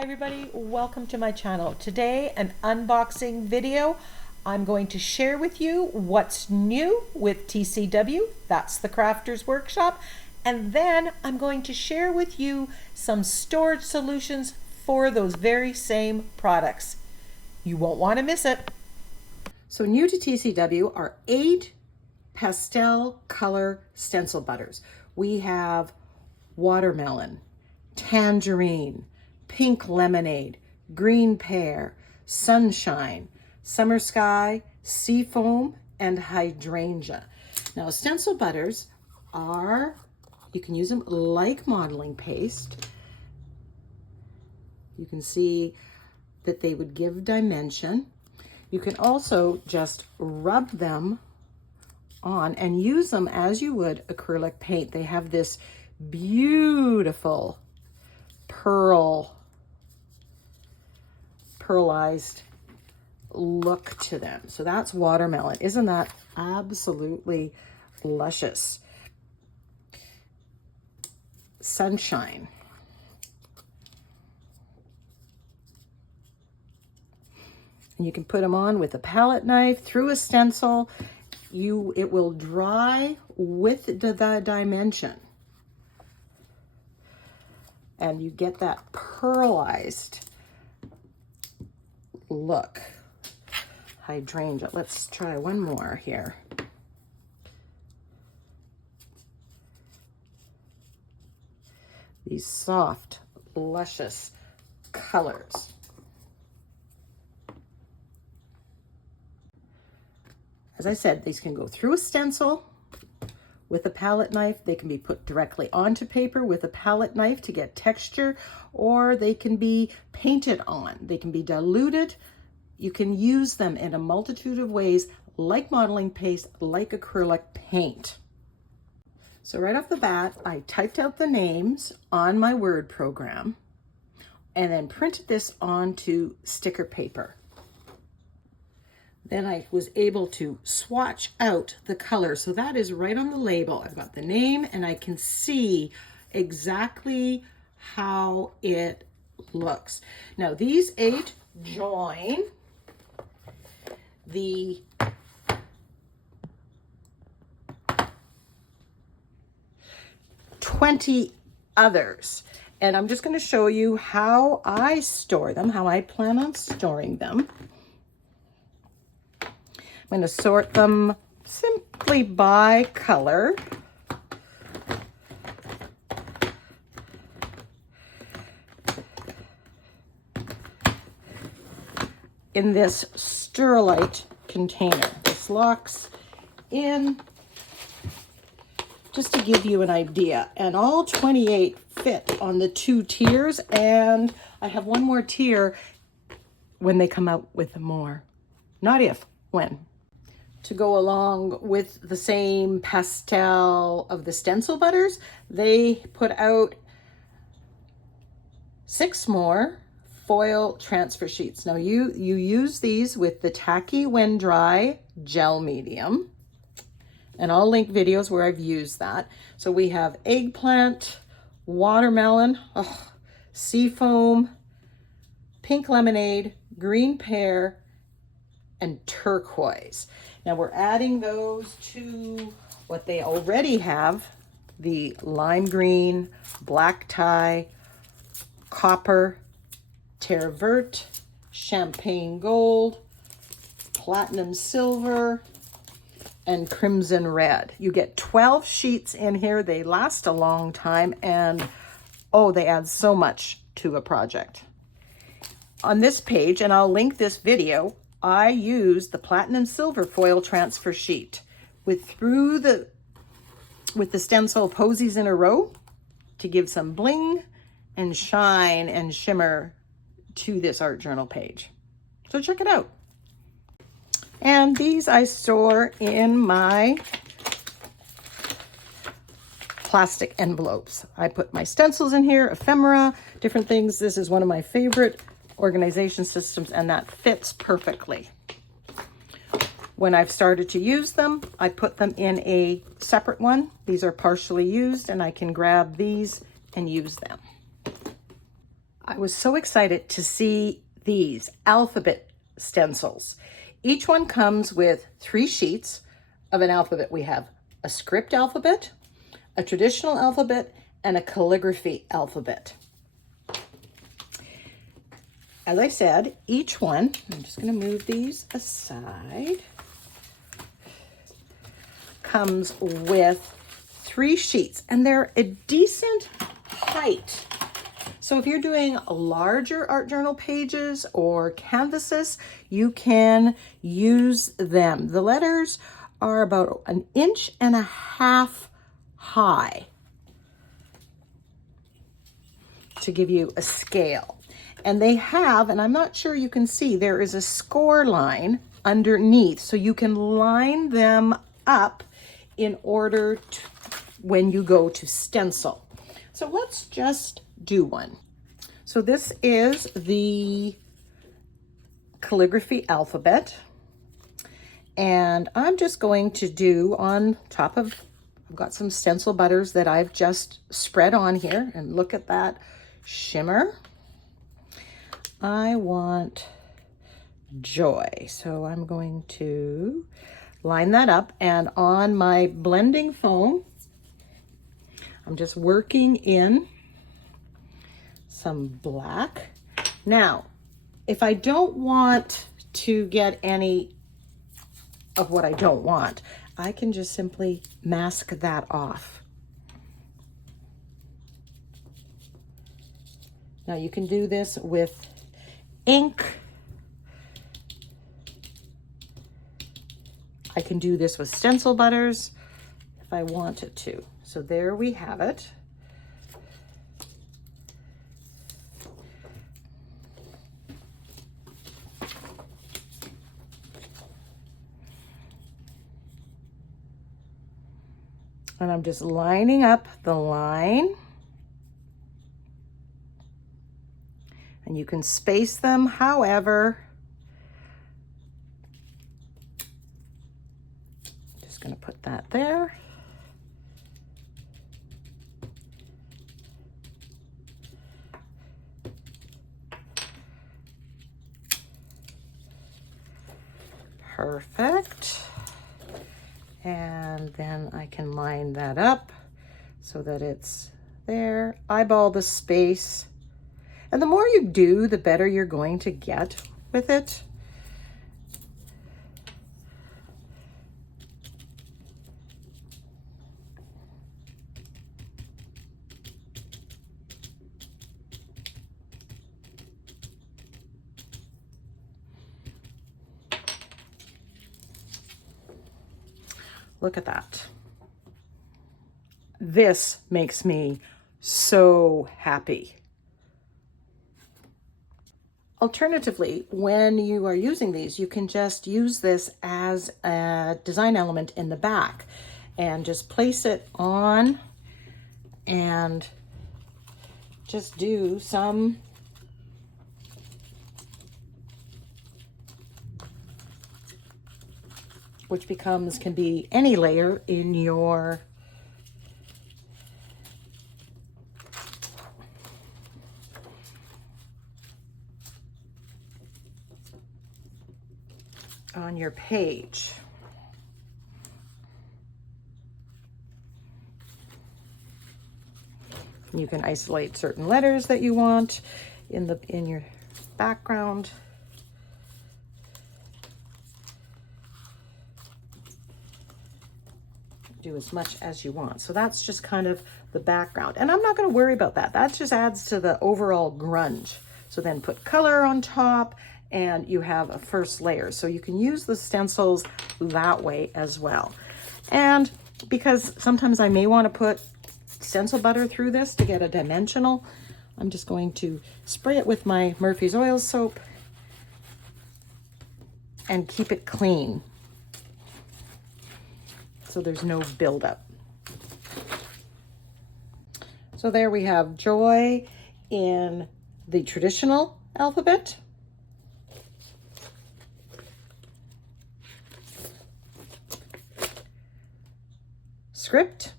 Hi everybody, welcome to my channel. Today, an unboxing video. I'm going to share with you what's new with TCW, that's the Crafter's Workshop, and then I'm going to share with you some storage solutions for those very same products. You won't want to miss it. So new to TCW are 8 pastel color stencil butters. We have watermelon, tangerine, pink lemonade, green pear, sunshine, summer sky, seafoam, and hydrangea. Now, stencil butters are, you can use them like modeling paste. You can see that they would give dimension. You can also just rub them on and use them as you would acrylic paint. They have this beautiful pearlized look to them. So that's watermelon. Isn't that absolutely luscious? Sunshine. And you can put them on with a palette knife through a stencil. It will dry with the dimension. And you get that pearlized look. Hydrangea. Let's try one more here. These soft, luscious colors. As I said, these can go through a stencil with a palette knife. They can be put directly onto paper with a palette knife to get texture, or they can be painted on. They can be diluted. You can use them in a multitude of ways, like modeling paste, like acrylic paint. So right off the bat, I typed out the names on my Word program and then printed this onto sticker paper. Then I was able to swatch out the color. So that is right on the label. I've got the name and I can see exactly how it looks. Now these 8 join the $20 others. And I'm just going to show you how I store them, how I plan on storing them. I'm going to sort them simply by color. In this Sterilite container. This locks in, just to give you an idea. And all 28 fit on the 2 tiers, and I have one more tier when they come out with more. Not if, when. To go along with the same pastel of the Stencil Butters, they put out 6 more foil transfer sheets. Now you use these with the Tacky When Dry gel medium, and I'll link videos where I've used that. So we have eggplant, watermelon, seafoam, pink lemonade, green pear, and turquoise. Now we're adding those to what they already have, the lime green, black tie, copper, terre verte, champagne gold, platinum silver, and crimson red. You get 12 sheets in here. They last a long time, and oh, they add so much to a project. On this page, and I'll link this video, I use the platinum silver foil transfer sheet with the stencil posies in a row to give some bling and shine and shimmer to this art journal page. So check it out. And these I store in my plastic envelopes. I put my stencils in here, ephemera, different things. This is one of my favorite organization systems, and that fits perfectly. When I've started to use them, I put them in a separate one. These are partially used, and I can grab these and use them. I was so excited to see these alphabet stencils. Each one comes with 3 sheets of an alphabet. We have a script alphabet, a traditional alphabet, and a calligraphy alphabet. As I said, each one, I'm just going to move these aside, comes with 3 sheets, and they're a decent height. So if you're doing larger art journal pages or canvases, you can use them. The letters are about 1.5 inches high to give you a scale. And they have, and I'm not sure you can see, there is a score line underneath, so you can line them up in order to, when you go to stencil. So let's just do one. So this is the calligraphy alphabet, and I'm just going to do on top of, I've got some Stencil Butters that I've just spread on here, and look at that shimmer. I want joy, so I'm going to line that up, and on my blending foam, I'm just working in some black. Now, if I don't want to get any of what I don't want, I can just simply mask that off. Now you can do this with ink. I can do this with Stencil Butters if I wanted to. So there we have it. And I'm just lining up the line. And you can space them however. Just going to put that there. Perfect. And then I can line that up so that it's there. Eyeball the space. And the more you do, the better you're going to get with it. Look at that. This makes me so happy. Alternatively, when you are using these, you can just use this as a design element in the back and just place it on and just do some which can be any layer in your on your page. You can isolate certain letters that you want in your background. Do as much as you want. So that's just kind of the background. And I'm not going to worry about that. That just adds to the overall grunge. So then put color on top and you have a first layer. So you can use the stencils that way as well. And because sometimes I may want to put stencil butter through this to get a dimensional, I'm just going to spray it with my Murphy's oil soap and keep it clean, so there's no buildup. So there we have joy in the traditional alphabet. Script.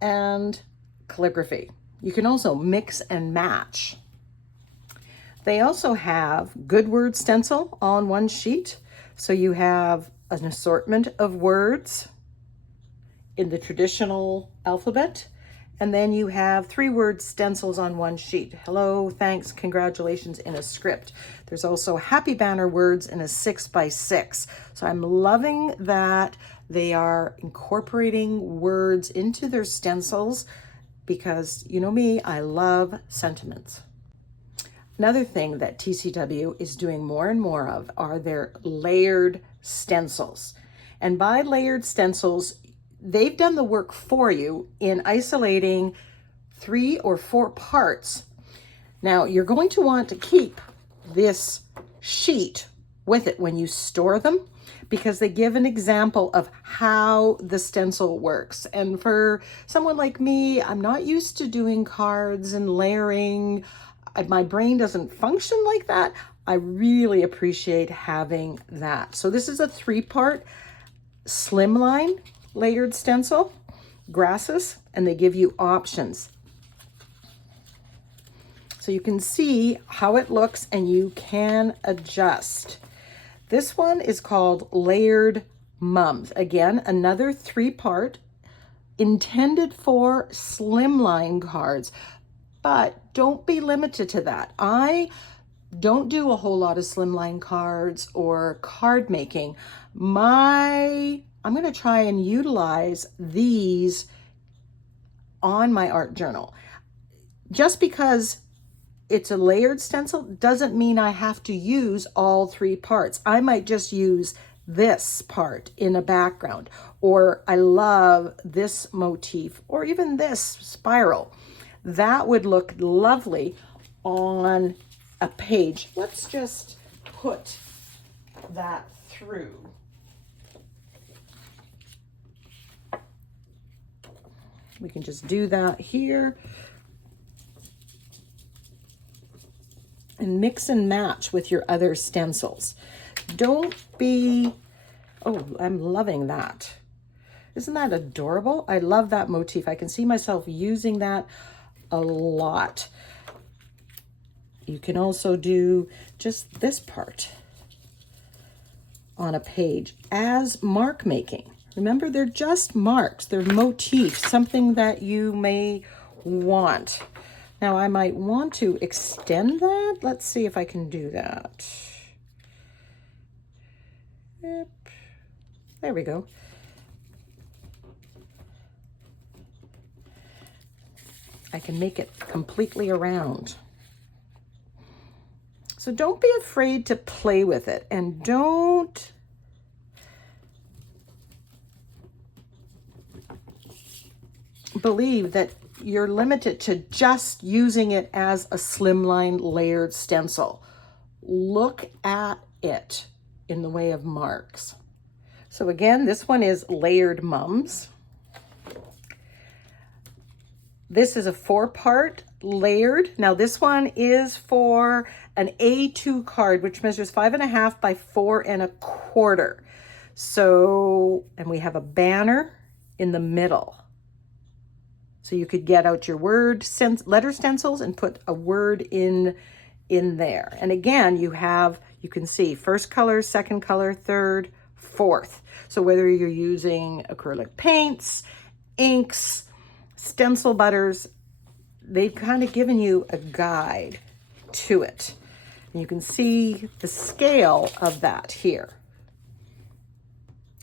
And calligraphy. You can also mix and match. They also have good word stencil on one sheet. So you have an assortment of words in the traditional alphabet. And then you have 3-word stencils on one sheet. Hello, thanks, congratulations in a script. There's also happy banner words in a 6x6. So I'm loving that they are incorporating words into their stencils because you know me, I love sentiments. Another thing that TCW is doing more and more of are their layered stencils. And by layered stencils, they've done the work for you in isolating 3 or 4 parts. Now, you're going to want to keep this sheet with it when you store them because they give an example of how the stencil works. And for someone like me, I'm not used to doing cards and layering. My brain doesn't function like that. I really appreciate having that. So this is a 3-part slimline layered stencil, grasses, and they give you options. So you can see how it looks and you can adjust. This one is called Layered Mums. Again, another 3-part intended for slimline cards. But don't be limited to that. I don't do a whole lot of slimline cards or card making. I'm going to try and utilize these on my art journal. Just because it's a layered stencil doesn't mean I have to use all 3 parts. I might just use this part in a background, or I love this motif, or even this spiral. That would look lovely on a page. Let's just put that through. We can just do that here and mix and match with your other stencils. Don't be, oh, I'm loving that. Isn't that adorable? I love that motif. I can see myself using that a lot. You can also do just this part on a page as mark making. Remember, they're just marks. They're motifs, something that you may want. Now, I might want to extend that. Let's see if I can do that. Yep. There we go. I can make it completely around. So don't be afraid to play with it, and don't believe that you're limited to just using it as a slimline layered stencil. Look at it in the way of marks. So again, this one is Layered Mums. This is a 4-part layered. Now this one is for an A2 card, which measures 5.5 by 4.25. So, and we have a banner in the middle. So you could get out your letter stencils and put a word in there. And again, you can see first color, second color, third, fourth. So whether you're using acrylic paints, inks, Stencil Butters, they've kind of given you a guide to it. And you can see the scale of that here.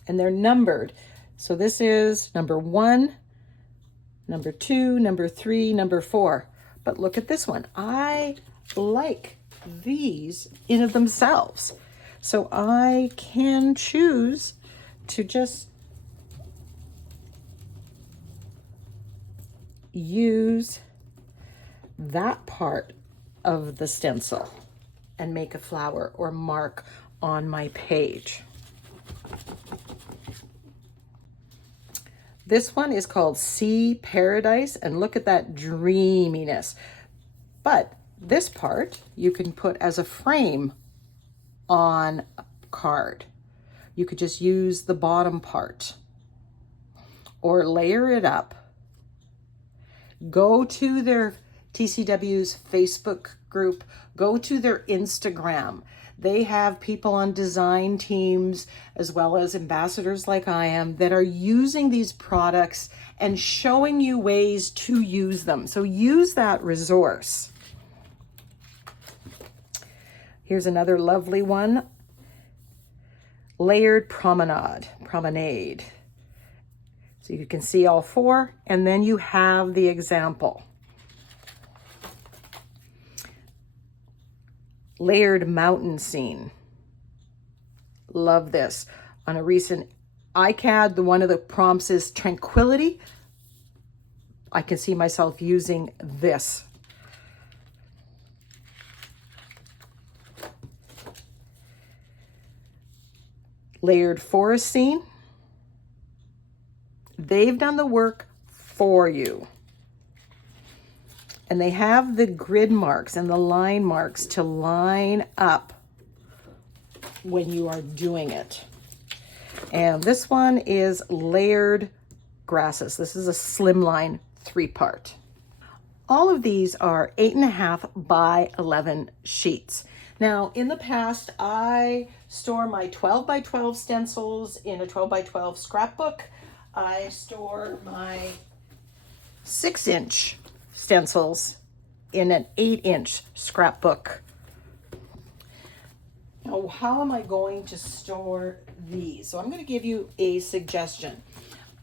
And they're numbered. So this is number 1, number 2, number 3, number 4. But look at this one. I like these in of themselves. So I can choose to just use that part of the stencil and make a flower or mark on my page. This one is called Sea Paradise, and look at that dreaminess. But this part you can put as a frame on a card. You could just use the bottom part or layer it up. Go to their TCW's Facebook group, go to their Instagram. They have people on design teams as well as ambassadors like I am that are using these products and showing you ways to use them. So use that resource. Here's another lovely one. Layered Promenade. So you can see all four, and then you have the example. Layered Mountain Scene. Love this. On a recent iCAD, one of the prompts is tranquility. I can see myself using this. Layered Forest Scene. They've done the work for you. And they have the grid marks and the line marks to line up when you are doing it. And this one is Layered Grasses. This is a slimline 3-part. All of these are 8.5 by 11 sheets. Now, in the past, I store my 12 by 12 stencils in a 12 by 12 scrapbook. I store my 6-inch stencils in an 8-inch scrapbook. Now, how am I going to store these? So I'm going to give you a suggestion.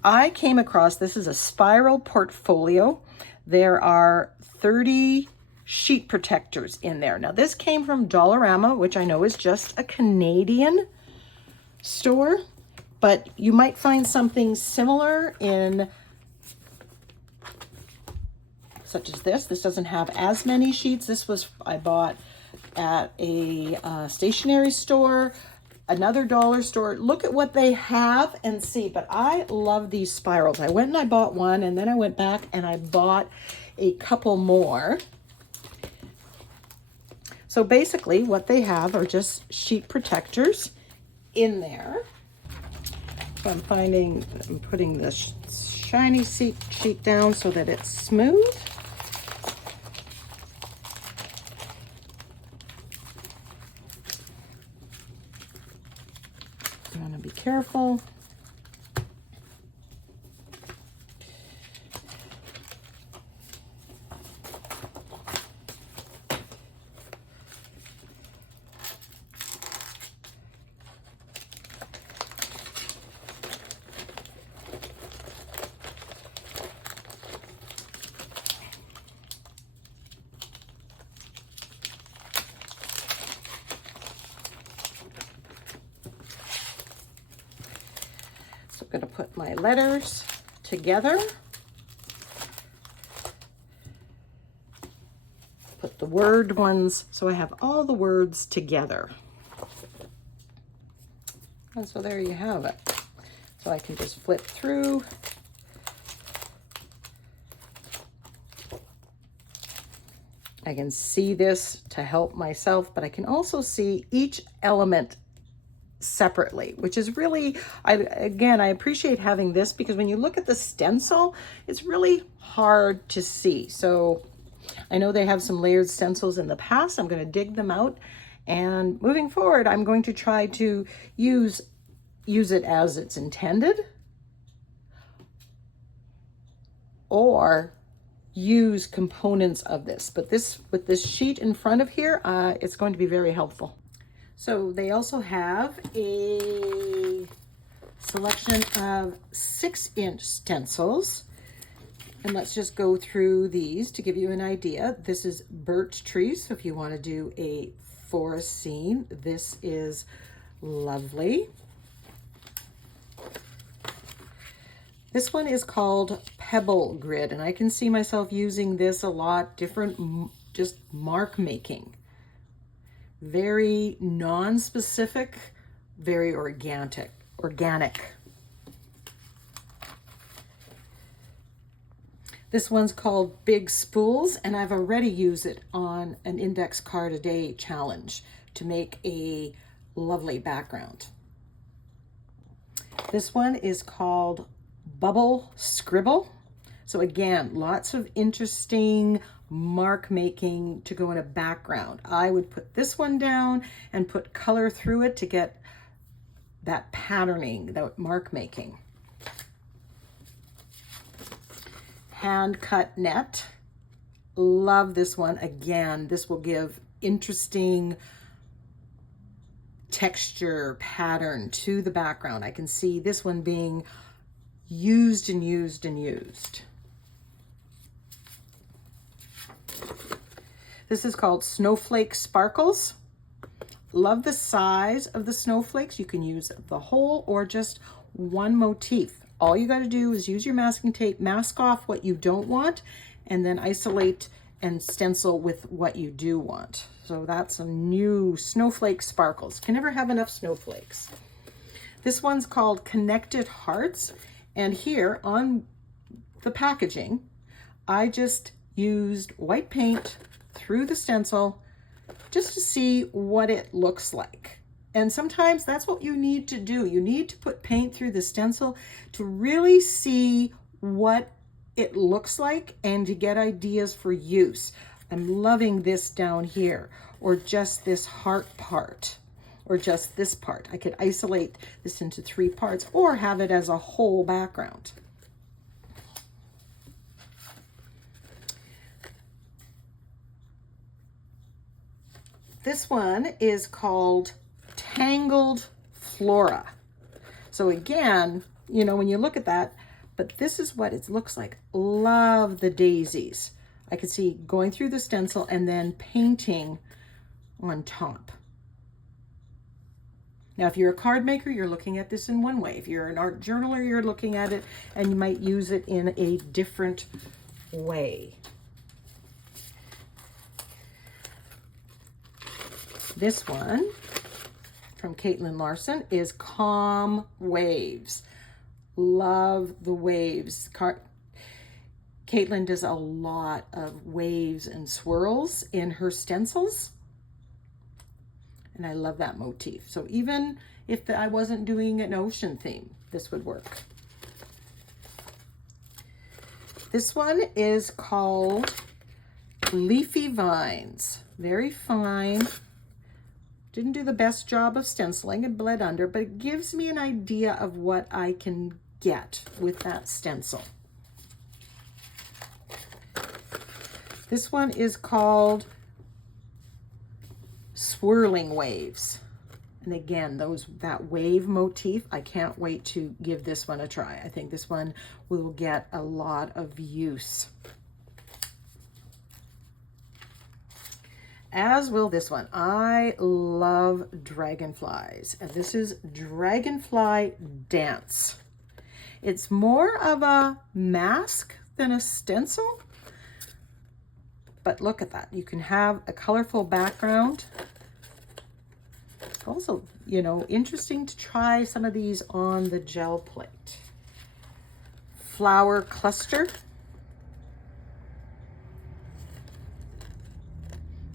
I came across, this is a spiral portfolio. There are 30 sheet protectors in there. Now, this came from Dollarama, which I know is just a Canadian store, but you might find something similar in, such as this. This doesn't have as many sheets. This was, I bought at a stationery store, another dollar store. Look at what they have and see. But I love these spirals. I went and I bought one, and then I went back and I bought a couple more. So basically what they have are just sheet protectors in there. So I'm putting this shiny sheet down so that it's smooth. You want to be careful. I'm going to put my letters together. Put the word ones, so I have all the words together. And so there you have it. So I can just flip through. I can see this to help myself, but I can also see each element separately, which is really, I appreciate having this because when you look at the stencil, it's really hard to see. So I know they have some layered stencils in the past. I'm going to dig them out, and moving forward, I'm going to try to use it as it's intended, or use components of this. But this, with this sheet in front of here, it's going to be very helpful. So they also have a selection of 6-inch stencils. And let's just go through these to give you an idea. This is birch trees. So if you want to do a forest scene, this is lovely. This one is called Pebble Grid, and I can see myself using this a lot, different, just mark making. Very non-specific, very organic. This one's called Big Spools, and I've already used it on an index card a day challenge to make a lovely background. This one is called Bubble Scribble. So again, lots of interesting mark making to go in a background. I would put this one down and put color through it to get that patterning, that mark making. Hand cut net. Love this one. Again, this will give interesting texture pattern to the background. I can see this one being used and used and used. This is called Snowflake Sparkles. Love the size of the snowflakes. You can use the whole or just one motif. All you got to do is use your masking tape, mask off what you don't want, and then isolate and stencil with what you do want. So that's a new Snowflake Sparkles. Can never have enough snowflakes. This one's called Connected Hearts. And here on the packaging, I just used white paint through the stencil just to see what it looks like. And sometimes that's what you need to do. You need to put paint through the stencil to really see what it looks like and to get ideas for use. I'm loving this down here, or just this heart part, or just this part. I could isolate this into 3 parts or have it as a whole background. This one is called Tangled Flora. So again, you know, when you look at that, but this is what it looks like. Love the daisies. I could see going through the stencil and then painting on top. Now, if you're a card maker, you're looking at this in one way. If you're an art journaler, you're looking at it and you might use it in a different way. This one from Caitlin Larson is Calm Waves. Love the waves. Caitlin does a lot of waves and swirls in her stencils. And I love that motif. So even if I wasn't doing an ocean theme, this would work. This one is called Leafy Vines. Very fine. Didn't do the best job of stenciling, it bled under, but it gives me an idea of what I can get with that stencil. This one is called Swirling Waves. And again, that wave motif, I can't wait to give this one a try. I think this one will get a lot of use. As will this one. I love dragonflies, and this is Dragonfly Dance. It's more of a mask than a stencil, but look at that. You can have a colorful background. It's also, you know, interesting to try some of these on the gel plate. Flower Cluster.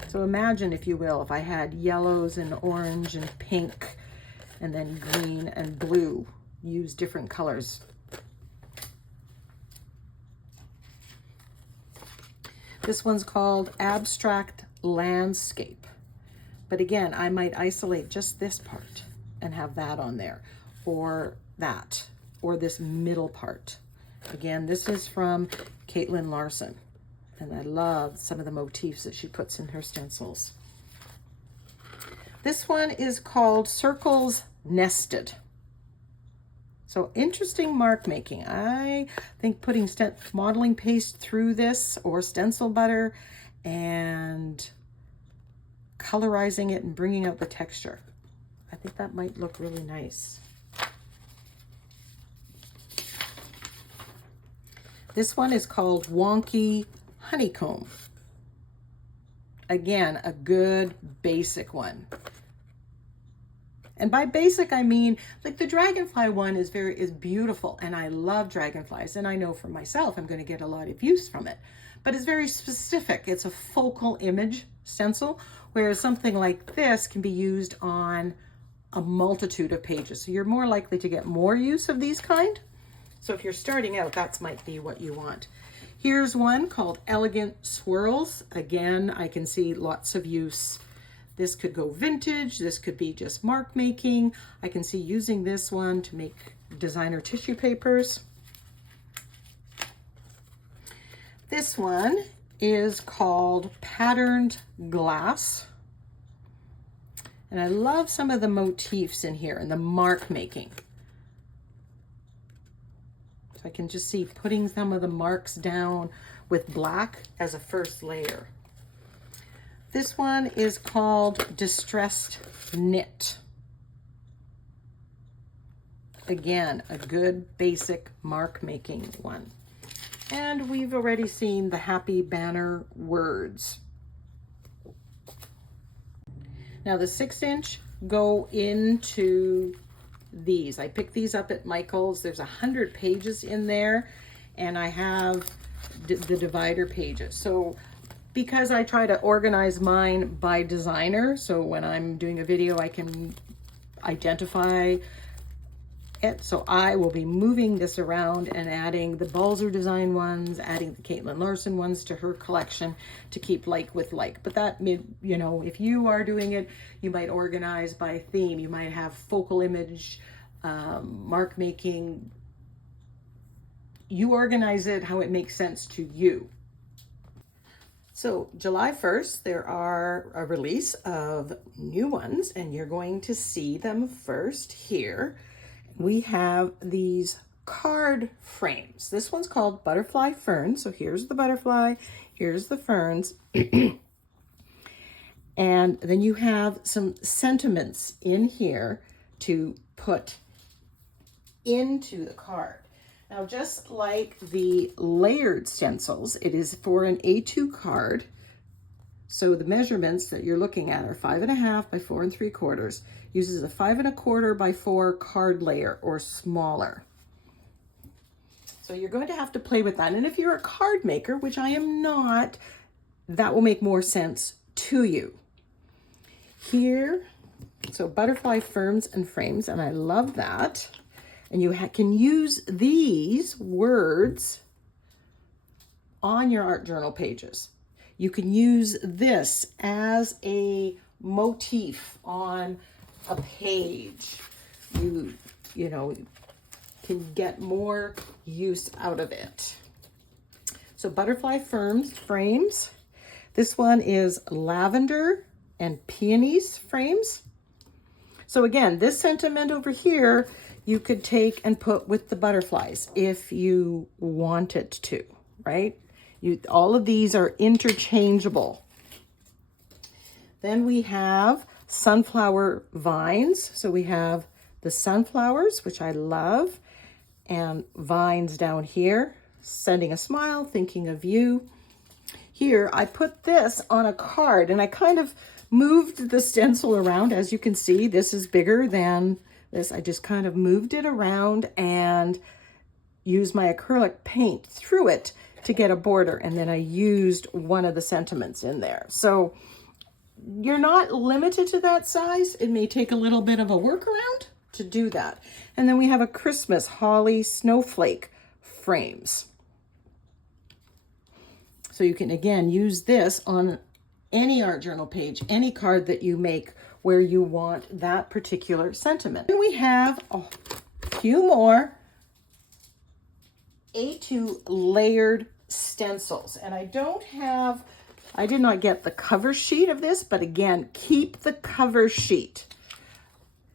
So imagine, if you will, if I had yellows and orange and pink and then green and blue, use different colors. This one's called Abstract Landscape. But again, I might isolate just this part and have that on there, or that, or this middle part. Again, this is from Caitlin Larson. And I love some of the motifs that she puts in her stencils. This one is called Circles Nested. So interesting mark making. I think putting modeling paste through this or stencil butter and colorizing it and bringing out the texture. I think that might look really nice. This one is called Wonky Honeycomb. Again, a good basic one. And by basic, I mean, like the dragonfly one is beautiful, and I love dragonflies, and I know for myself I'm going to get a lot of use from it. But it's very specific. It's a focal image stencil, whereas something like this can be used on a multitude of pages. So you're more likely to get more use of these kind. So if you're starting out, that might be what you want. Here's one called Elegant Swirls. Again, I can see lots of use. This could go vintage. This could be just mark making. I can see using this one to make designer tissue papers. This one is called Patterned Glass. And I love some of the motifs in here and the mark making. So I can just see putting some of the marks down with black as a first layer. This one is called Distressed Knit. Again, a good basic mark making one. And we've already seen the happy banner words. Now the 6-inch go into these. I picked these up at Michael's. There's 100 pages in there, and I have the divider pages. So because I try to organize mine by designer, so when I'm doing a video, I can identify it. So I will be moving this around and adding the Balzer design ones, adding the Caitlin Larson ones to her collection to keep like with like. But that, you know, if you are doing it, you might organize by theme. You might have focal image, mark making. You organize it how it makes sense to you. So July 1st, there are a release of new ones, and you're going to see them first here. We have these card frames. This one's called Butterfly Ferns. So here's the butterfly, here's the ferns. And then you have some sentiments in here to put into the card. Now, just like the layered stencils, it is for an A2 card. So the measurements that you're looking at are 5.5 by 4 3/4. Uses a 5 1/4 by 4 card layer or smaller. So you're going to have to play with that. And if you're a card maker, which I am not, that will make more sense to you. Here, so butterfly ferns and frames, and I love that. And you can use these words on your art journal pages. You can use this as a motif on a page. You know, can get more use out of it. So butterfly frames. This one is lavender and peonies frames. So again, this sentiment over here, you could take and put with the butterflies if you wanted to, right? All of these are interchangeable. Then we have sunflower vines. So we have the sunflowers, which I love, and vines down here, sending a smile, thinking of you. Here, I put this on a card, and I kind of moved the stencil around. As you can see, this is bigger than this. I just kind of moved it around and used my acrylic paint through it to get a border, and then I used one of the sentiments in there. So you're not limited to that size. It may take a little bit of a workaround to do that. And then we have a Christmas holly snowflake frames. So you can, again, use this on any art journal page, any card that you make where you want that particular sentiment. And we have a few more A2 layered stencils. And I did not get the cover sheet of this, but again, keep the cover sheet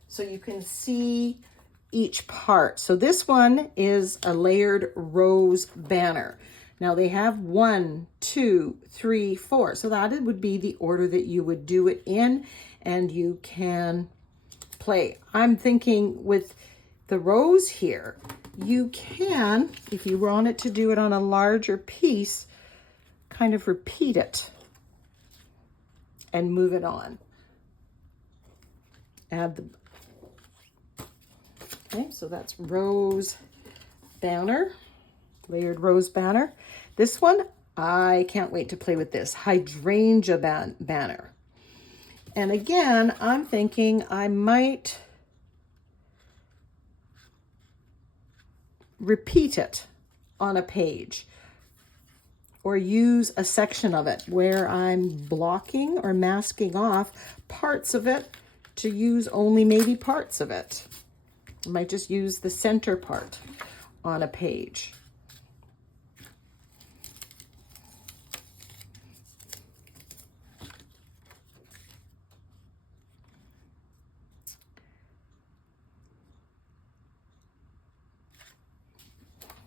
so you can see each part. So this one is a layered rose banner. Now they have 1, 2, 3, 4. So that would be the order that you would do it in, and you can play. I'm thinking with the rose here, you can, if you wanted to do it on a larger piece, kind of repeat it and move it on. Add the, okay, so that's rose banner, layered rose banner. This one, I can't wait to play with this, hydrangea banner. And again, I'm thinking I might repeat it on a page. or use a section of it where I'm blocking or masking off parts of it to use only maybe parts of it. I might just use the center part on a page.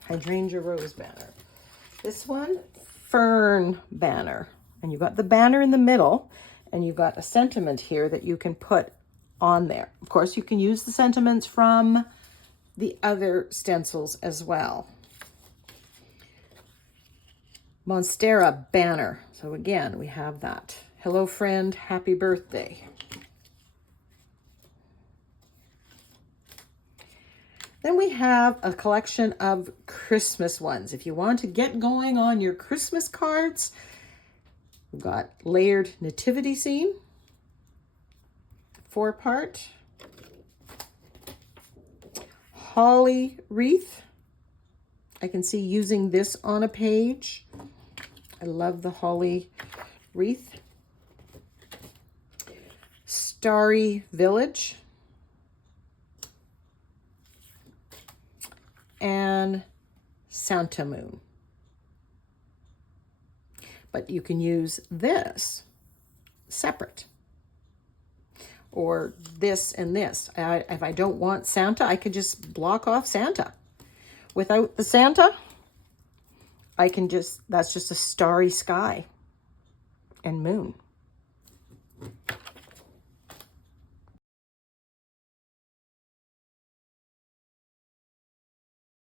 Hydrangea rose banner. This one, fern banner. And you've got the banner in the middle, and you've got a sentiment here that you can put on there. Of course, you can use the sentiments from the other stencils as well. Monstera banner. So again, we have that. Hello friend, happy birthday. Then we have a collection of Christmas ones. If you want to get going on your Christmas cards, we've got layered nativity scene, 4-part, holly wreath. I can see using this on a page. I love the holly wreath. Starry village. And Santa moon. But you can use this separate, or this and this. If I don't want Santa, I could just block off Santa. Without the Santa, I can just, that's just a starry sky and moon.